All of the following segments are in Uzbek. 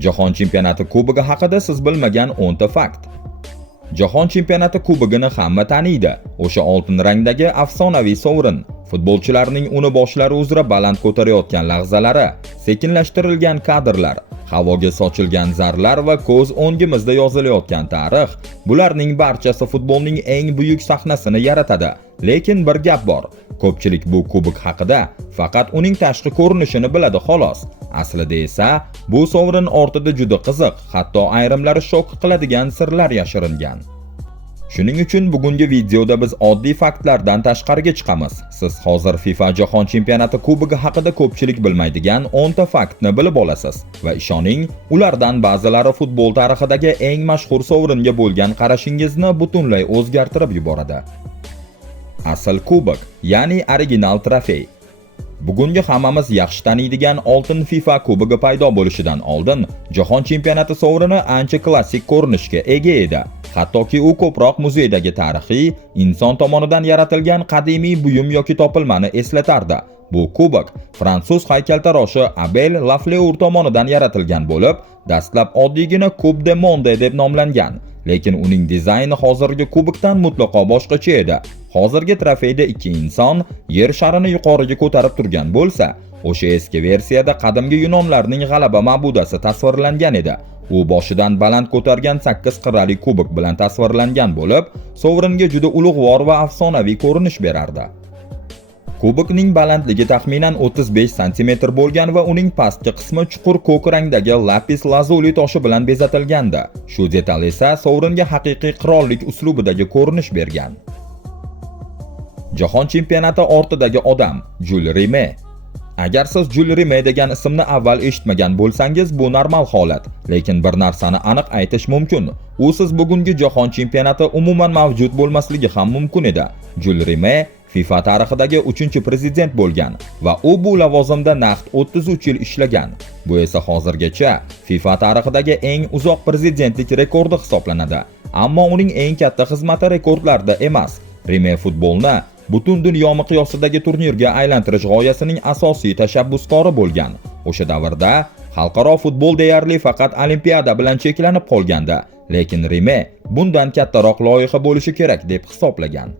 Jahon chempionati kubogi haqida siz bilmagan 10 ta fakt. Jahon chempionati kubogini hamma taniydi. O'sha oltin rangdagi afsonaviy sovrin, futbolchilarning uni boshlari uzra baland ko'tarayotgan lahzalari, sekinlashtirilgan kadrlar, havoga sochilgan zarlar va ko'z o'ngimizda yozilayotgan tarix, bularning barchasi futbolning eng buyuk sahnasini yaratadi. Lekin bir gap bor. Ko'pchilik bu kubok haqida faqat uning tashqi ko'rinishini biladi xolos. Aslida esa bu sovrin ortida juda qiziq, hatto ayrimlari shok qiladigan sirlar yashiringan. Shuning uchun bugungi videoda biz oddiy faktlardan tashqariga chiqamiz. Siz hozir FIFA Jahon chempionati kubogi haqida ko'pchilik bilmaydigan 10 ta faktni bilib olasiz va ishoning, ulardan ba'zilari futbol tarixidagi eng mashhur sovringa bo'lgan qarashingizni butunlay o'zgartirib yuboradi. Asl kubok, ya'ni original trofey. Bugungi hammamiz yaxshi taniydigan oltin FIFA kubogi paydo bo'lishidan oldin Jahon chempionati sovrini ancha klassik ko'rinishga ega edi. Hattoki u ko'proq muzeydagi tarixiy, inson tomonidan yaratilgan qadimiy buyum yoki topilmani eslatardi. Bu kubok fransuz haykaltaroshi Abel Lafleur tomonidan yaratilgan bo'lib, dastlab oddiygina Coupe de Monde deb nomlangan. Lekin uning dizayni hozirgi kubokdan mutlaqo boshqacha edi. Hozirgi trofeyda ikki inson yer sharini yuqoriga ko'tarib turgan bo'lsa, o'sha eski versiyada qadimgi yunonlarning g'alaba ma'budasi tasvirlangan edi. U boshidan baland ko'targan 8 qirrali kubok bilan tasvirlangan bo'lib, sovringa juda ulug'vor va afsonaviy ko'rinish berardi. Kubokning balandligi taxminan 35 sm bo'lgan va uning pastki qismi chuqur ko'k rangdagi lapis lazuli toshi bilan bezatilgandi. Shu detal esa sovringa haqiqiy qirollik uslubidagi ko'rinish bergan. Jahon chempionati ortidagi odam Jules Rimet. Agar siz Jules Rimet degan ismni avval eshitmagan bo'lsangiz, bu normal holat. Lekin bir narsani aniq aytish mumkin. U siz bugungi jahon chempionati umuman mavjud bo'lmasligi ham mumkin edi. Jules Rimet FIFA tarixidagi 3-prezident bo'lgan va u bu lavozimda naqd 33 yil ishlagan. Bu esa hozirgacha FIFA tarixidagi eng uzoq prezidentlik rekordi hisoblanadi. Ammo uning eng katta xizmati rekordlarda emas. Rimet futbolni butun dunyo miqyosidagi turnirga aylantirish g'oyasining asosiy tashabbuskori bo'lgan. O'sha davrda xalqaro futbol deyarli faqat Olimpiada bilan cheklanib qolgandi, lekin Rimet bundan kattaroq loyiha bo'lishi kerak deb hisoblagan.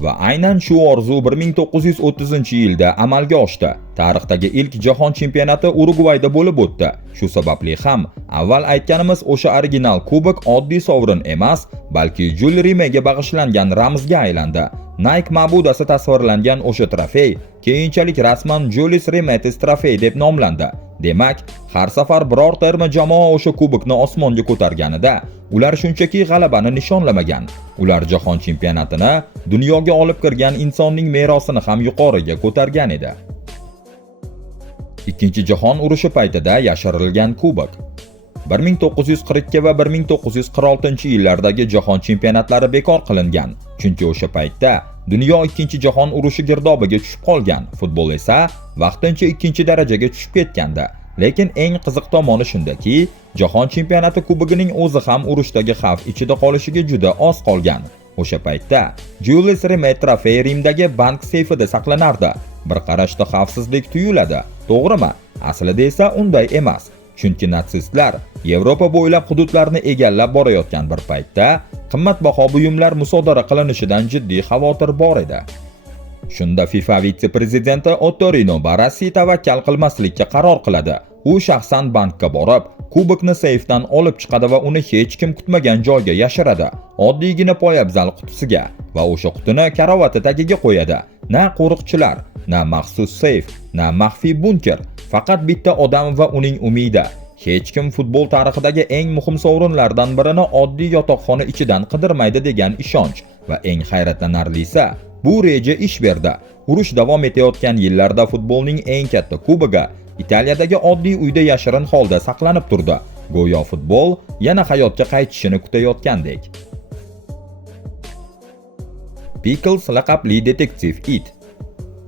Va aynan shu orzu 1930-yilda amalga oshdi. Tarixdagi ilk jahon chempionati Urugvayda bo'lib o'tdi. Shu sababli ham avval aytganimiz o'sha original kubok oddiy sovrin emas, balki Jules Rimetga bag'ishlangan ramzga aylandi. Nike ma'budasi tasvirlangan o'sha trofey keyinchalik rasman Jules Rimet trofey deb nomlandi. Demak, har safar biror terma jamoa o'sha kubokni osmonga ko'targanida, ular shunchaki g'alabani nishonlamagan. Ular jahon chempionatini dunyoga olib kirgan insonning merosini ham yuqoriga ko'targan edi. Ikkinchi jahon urushi paytida yashirilgan kubok. 1942 va 1946-yillardagi jahon chempionatlari bekor qilingan, chunki o'sha paytda dunyo ikkinchi jahon urushi girdobiga tushib qolgan, futbol esa vaqtincha ikkinchi darajaga tushib ketgandi. Lekin eng qiziq tomoni shundaki, jahon chempionati kubogining o'zi ham urushdagi xavf ichida qolishiga juda oz qolgan. O'sha paytda Jules Rimet trofey Rimdagi bank seyfida saqlanardi. Bir qarashda xavfsizlik tuyuladi, to'g'rimi? Aslida esa unday emas. Chunki natsistlar Yevropa bo'ylab hududlarni egallab borayotgan bir paytda qimmatbaho buyumlar musodara qilinishidan jiddiy xavotir bor edi. Shunda FIFA vitse-prezidenti Ottorino Barassi tavakkal qilmaslikka qaror qiladi. U shaxsan bankka borib, kubokni seyfdan olib chiqadi va uni hech kim kutmagan joyga yashiradi. Oddiygina poyabzal qutisiga va o'sha qutini karavati tagiga qo'yadi. Na qo'riqchilar, na maxsus seyf, na maxfiy bunker, faqat bitta odam va uning umidi. Hech kim futbol tarixidagi eng muhim sovrinlardan birini oddiy yotoqxona ichidan qidirmaydi degan ishonch va eng hayratlanarlisi, bu reja ish berdi. Urush davom etayotgan yillarda futbolning eng katta kubogi Italiyadagi oddiy uyda yashirin holda saqlanib turdi. Go'yo futbol yana hayotga qaytishini kutayotgandek. Pickles laqabli detektiv it.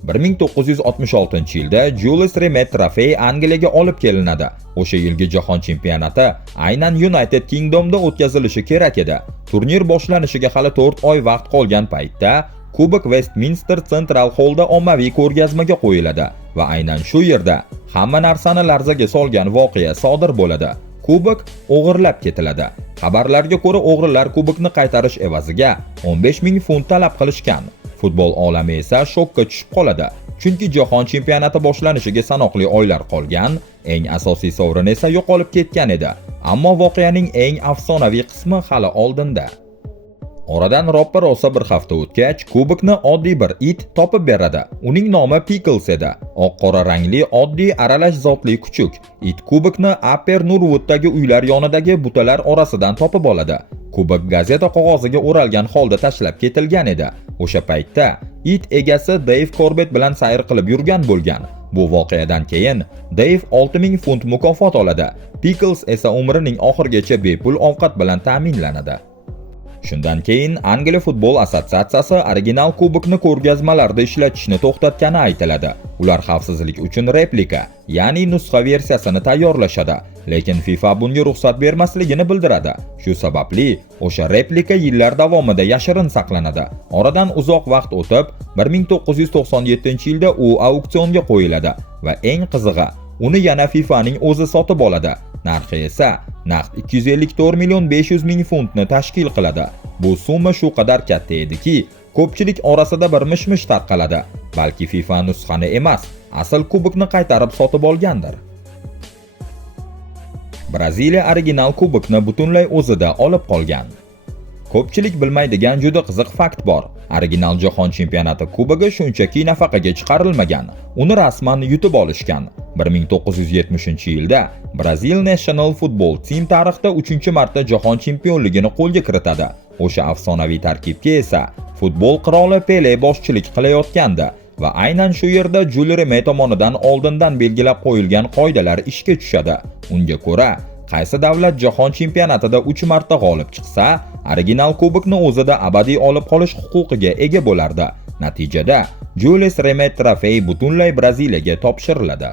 1966-yilda Jules Rimet trofey Angliyaga olib kelinadi. O'sha yilgi jahon chempionati aynan United Kingdomda o'tkazilishi kerak edi. Turnir boshlanishiga hali 4 oy vaqt qolgan paytda kubok Westminster Central Hallda ommaviy ko'rgazmaga qo'yiladi. va aynan shu yerda hamma narsani larzaga solgan voqea sodir bo'ladi. Kubok o'g'irlab ketiladi. Xabarlarga ko'ra, o'g'rilar kubokni qaytarish evaziga 15 ming funt talab qilishgan. Futbol olami esa shokka tushib qoladi. Chunki jahon chempionati boshlanishiga sanoqli oylar qolgan, eng asosiy sovrin esa yo'qolib ketgan edi. Ammo voqeaning eng afsonaviy qismi hali oldinda. Oradan roppa-rosa bir hafta o'tgach, kubokni oddiy bir it topib beradi. Uning nomi Pickles edi. Oq-qora rangli, oddiy aralash zotli kuchuk it kubokni Upper Norwooddagi uylar yonidagi butalar orasidan topib oladi. Kubok gazeta qog'oziga o'ralgan holda tashlab ketilgan edi. O'sha paytda it egasi Dave Corbett bilan sayr qilib yurgan bo'lgan. Bu voqeadan keyin Dave 6000 funt mukofot oladi. Pickles esa umrining oxirigacha bepul ovqat bilan ta'minlanadi. Shundan keyin Angliya futbol assotsiatsiyasi original kubokni ko'rgazmalarda ishlatishni to'xtatgani aytiladi. Ular xavfsizlik uchun replika, ya'ni nusxa versiyasini tayyorlashadi, lekin FIFA bunga ruxsat bermasligini bildiradi. Shu sababli o'sha replika yillar davomida yashirin saqlanadi. Oradan uzoq vaqt o'tib, 1997-yilda u auksionga qo'yiladi va eng qizig'i, uni yana FIFAning o'zi sotib oladi. Narxi esa naqd 254 million 500 ming funtni tashkil qiladi. Bu summa shu qadar katta ediki, ko'pchilik orasida bir mish-mish tarqaladi. Balki FIFA nusxani emas, asl kubokni qaytarib sotib olgandir. Braziliya original kubokni butunlay o'zida olib qolgan. Ko'pchilik bilmaydigan juda qiziq fakt bor. Original jahon chempionati kubogi shunchaki nafaqaga chiqarilmagan. Uni rasman yutib olishgan. 1970-yilda Brazil National Football Team tarixda 3-marta jahon chempionligini qo'lga kiritadi. O'sha afsonaviy tarkibga esa futbol qiroli Pele boshchilik qilayotgandi va aynan shu yerda Julio Reme tomonidan oldindan belgilab qo'yilgan qoidalar ishga tushadi. Unga ko'ra, qaysi davlat jahon chempionatida 3 marta g'olib chiqsa, original kubokni o'zida abadiy olib qolish huquqiga ega bo'lardi. Natijada Julius Rimet trofey butunlay Braziliyaga topshiriladi.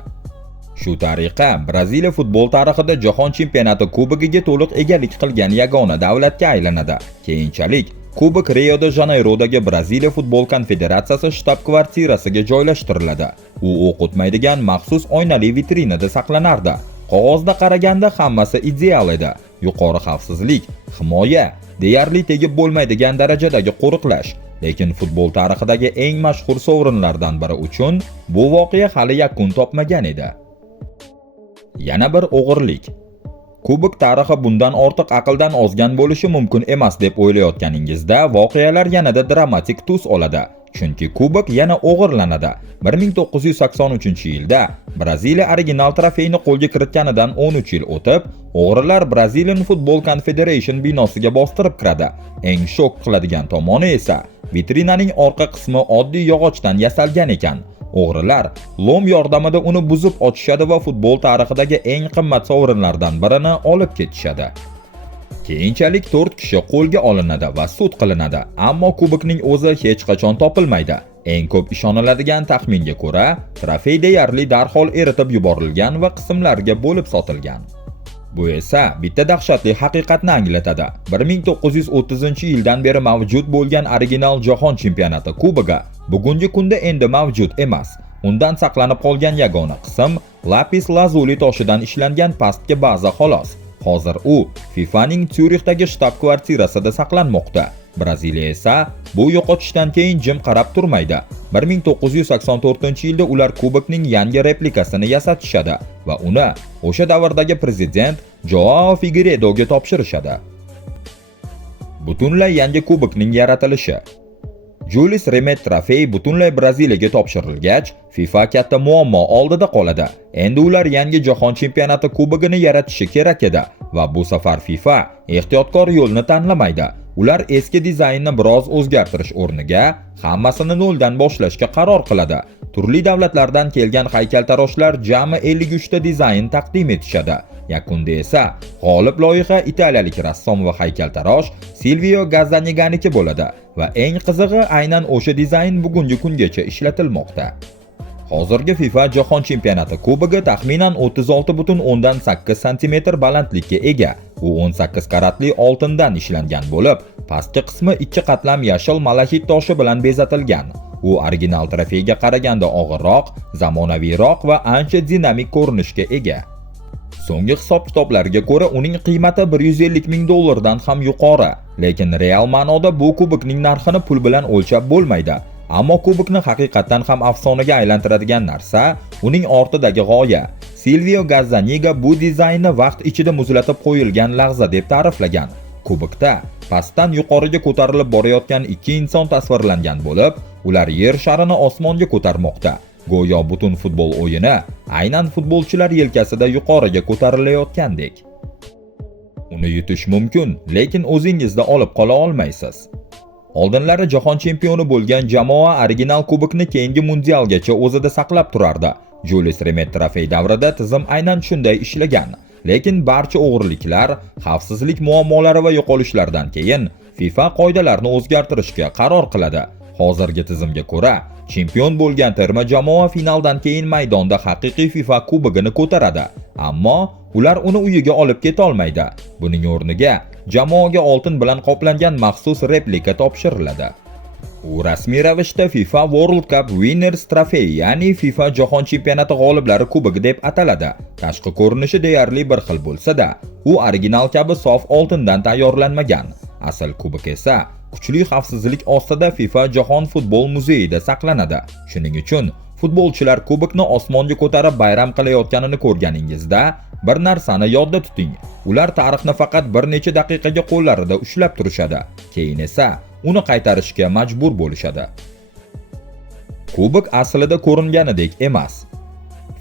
Shu tariqa Braziliya futbol tarixida jahon chempionati kubogiga to'liq egalik qilgan yagona davlatga aylanadi. Keyinchalik kubok Rio de Janeyrodagi Braziliya futbol konfederatsiyasi shtab-kvartirasiga joylashtiriladi. U o'q o'tmaydigan maxsus oynali vitrinada saqlanardi. Qog'ozda qaraganda hammasi ideal edi. Yuqori xavfsizlik, himoya, deyarli tegib bo'lmaydigan darajadagi qo'riqlash. Lekin futbol tarixidagi eng mashhur sovrinlardan biri uchun bu voqea hali yakun topmagan edi. Yana bir o'g'irlik. Kubok tarixi bundan ortiq aqldan ozgan bo'lishi mumkin emas deb o'ylayotganingizda voqealar yanada dramatik tus oladi. Chunki kubok yana o'g'irlanadi. 1983-yilda Braziliya original trofeyni qo'lga kiritganidan 13 yil o'tib, o'g'rilar Brazilian Football Confederation binosiga bostirib kiradi. Eng shok qiladigan tomoni esa vitrinaning orqa qismi oddiy yog'ochdan yasalgan ekan. O'g'rilar lom yordamida uni buzib ochishadi va futbol tarixidagi eng qimmat sovrinlardan birini olib ketishadi. Keyinchalik 4 kishi qo'lga olinadi va sud qilinadi, ammo kubokning o'zi hech qachon topilmaydi. Eng ko'p ishoniladigan taxminga ko'ra, trofey deyarli darhol eritib yuborilgan va qismlarga bo'lib sotilgan. Bu esa bitta dahshatli haqiqatni anglatadi. 1930-yildan beri mavjud bo'lgan original jahon chempionati kubogi bugungi kunda endi mavjud emas. Undan saqlanib qolgan yagona qism lapis lazuli toshidan ishlangan pastki baza xolos. Hozir u FIFAning Syurixdagi shtab-kvartirasida saqlanmoqda. Braziliya esa bu yo'qotishdan keyin jim qarab turmaydi. 1984-yilda ular kubokning yangi replikasini yasatishadi va uni o'sha davrdagi prezident Joao Figueiredoga topshirishadi. Butunlay yangi kubokning yaratilishi. Julius Rimet trofey butunlay Braziliyaga topshirilgach, FIFA katta muammo oldida qoladi. Endi ular yangi jahon chempionati kubogini yaratishi kerak edi va bu safar FIFA ehtiyotkor yo'lni tanlamaydi. Ular eski dizaynni biroz o'zgartirish o'rniga hammasini noldan boshlashga qaror qiladi. Turli davlatlardan kelgan haykaltaroshlar jami 53 ta dizayn taqdim etishadi. Yakunda esa g'olib loyiha italiyalik rassom va haykaltarosh Silvio Gazzaniganiki bo'ladi va eng qizig'i aynan o'sha dizayn bugungi kungacha ishlatilmoqda. Hozirgi FIFA jahon chempionati kubogi taxminan 36,8 cm balandlikka ega. U 18 karatli oltindan ishlangan bo'lib, pastki qismi 2 qatlam yashil malahit toshi bilan bezatilgan. U original trofeyga qaraganda og'irroq, zamonaviyroq va ancha dinamik ko'rinishga ega. So'nggi hisob-kitoblarga ko'ra uning qiymati $150 ming ham yuqori, lekin real ma'noda bu kubokning narxini pul bilan o'lchab bo'lmaydi. Ammo kubokni haqiqatan ham afsonaga aylantiradigan narsa uning ortidagi g'oya. Silvio Gazzaniga bu dizaynni vaqt ichida muzlatib qo'yilgan lahza deb ta'riflagan. Kubokda pastdan yuqoriga ko'tarilib borayotgan ikki inson tasvirlangan bo'lib, ular yer sharini osmonga ko'tarmoqda. Go'yo butun futbol o'yini aynan futbolchilar yelkasida yuqoriga ko'tarilayotgandek. Uni yutish mumkin, lekin o'zingizda olib qola olmaysiz. Oldinlari jahon chempioni bo'lgan jamoa original kubokni keyingi mundialgacha o'zida saqlab turardi. Julius Rimet trofey davrida tizim aynan shunday ishlagan. Lekin barcha o'g'irliklar, xavfsizlik muammolari va yo'qolishlardan keyin FIFA qoidalarni o'zgartirishga qaror qiladi. Hozirgi tizimga ko'ra, chempion bo'lgan terma jamoa finaldan keyin maydonda haqiqiy FIFA kubogini ko'taradi, ammo ular uni uyiga olib keta olmaydi. Buning o'rniga jamoaga oltin bilan qoplangan maxsus replika topshiriladi. U rasmiy ravishda FIFA World Cup Winners Trophy, ya'ni FIFA jahon chempionati g'oliblari kubogi deb ataladi. Tashqi ko'rinishi deyarli bir xil bo'lsa-da, u original kabi sof oltindan tayyorlanmagan. Asl kubok esa kuchli xavfsizlik ostida FIFA Jahon futbol muzeyida saqlanadi. Shuning uchun futbolchilar kubokni osmonga ko'tarib bayram qilayotganini ko'rganingizda bir narsani yodda tuting. Ular tarixni faqat bir necha daqiqaga qo'llarida ushlab turishadi. Keyin esa uni qaytarishga majbur bo'lishadi. Kubok aslida ko'ringanidek emas.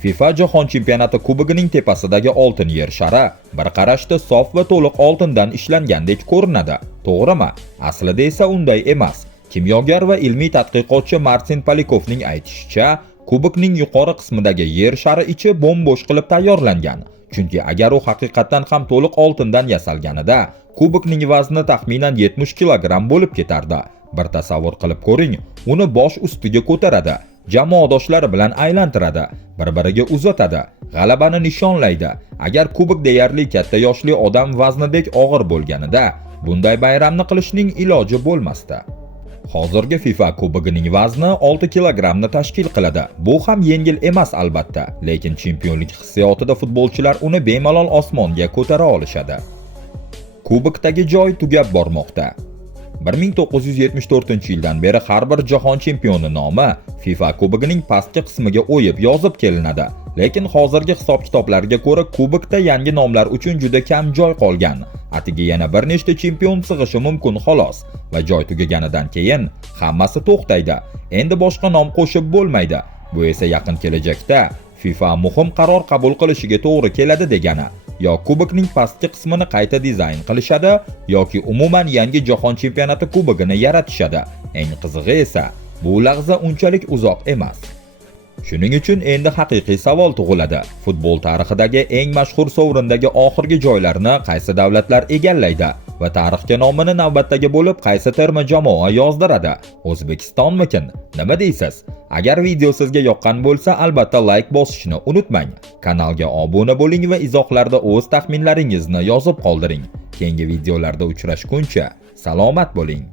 FIFA Jahon chempionati kubogining tepasidagi oltin yer shari bir qarashda sof va to'liq oltindan ishlangandek ko'rinadi. To'g'rimi? Aslida esa unday emas. Kimyogar va ilmiy tadqiqotchi Martin Polikovning aytishicha, kubokning yuqori qismidagi yer shari ichi bo'm-bo'sh qilib tayyorlangan. Chunki agar u haqiqatan ham to'liq oltindan yasalganida, kubokning vazni taxminan 70 kilogramm bo'lib ketardi. Bir tasavvur qilib ko'ring, uni bosh ustiga ko'taradi, jamoadoshlari bilan aylantiradi, bir-biriga uzatadi, g'alabani nishonlaydi. Agar kubok deyarli katta yoshli odam vaznidek og'ir bo'lganida, bunday bayramni qilishning iloji bo'lmasdi. Hozirgi FIFA kubogining vazni 6 kilogrammni tashkil qiladi. Bu ham yengil emas albatta, lekin chempionlik hissiyotida futbolchilar uni bemalol osmonga ko'tara olishadi. Kubokdagi joy tugab bormoqda. 1974-yildan beri har bir jahon chempioni nomi FIFA kubogining pastki qismiga o'yib yozib kelinadi. Lekin hozirgi hisob-kitoblarga ko'ra kubokda yangi nomlar uchun juda kam joy qolgan. Atiga yana bir nechta chempion sig'ishi mumkin xolos va joy tugaganidan keyin hammasi to'xtaydi. Endi boshqa nom qo'shib bo'lmaydi. Bu esa yaqin kelajakda FIFA muhim qaror qabul qilishiga to'g'ri keladi degani. Yo kubokning pastki qismini qayta dizayn qilishadi yoki umuman yangi jahon chempionati kubogini yaratishadi. Eng qizig'i esa bu lahza unchalik uzoq emas. Shuning uchun endi haqiqiy savol tug'iladi. Futbol tarixidagi eng mashhur sovrindagi oxirgi joylarni qaysi davlatlar egallaydi va tarixga nomini navbatdagi bo'lib qaysi terma jamoa yozdiradi? O'zbekistonmikin? Nima deysiz? Agar video sizga yoqqan bo'lsa, albatta like bosishni unutmang. Kanalga obuna bo'ling va izohlarda o'z taxminlaringizni yozib qoldiring. Keyingi videolarda uchrashguncha salomat bo'ling.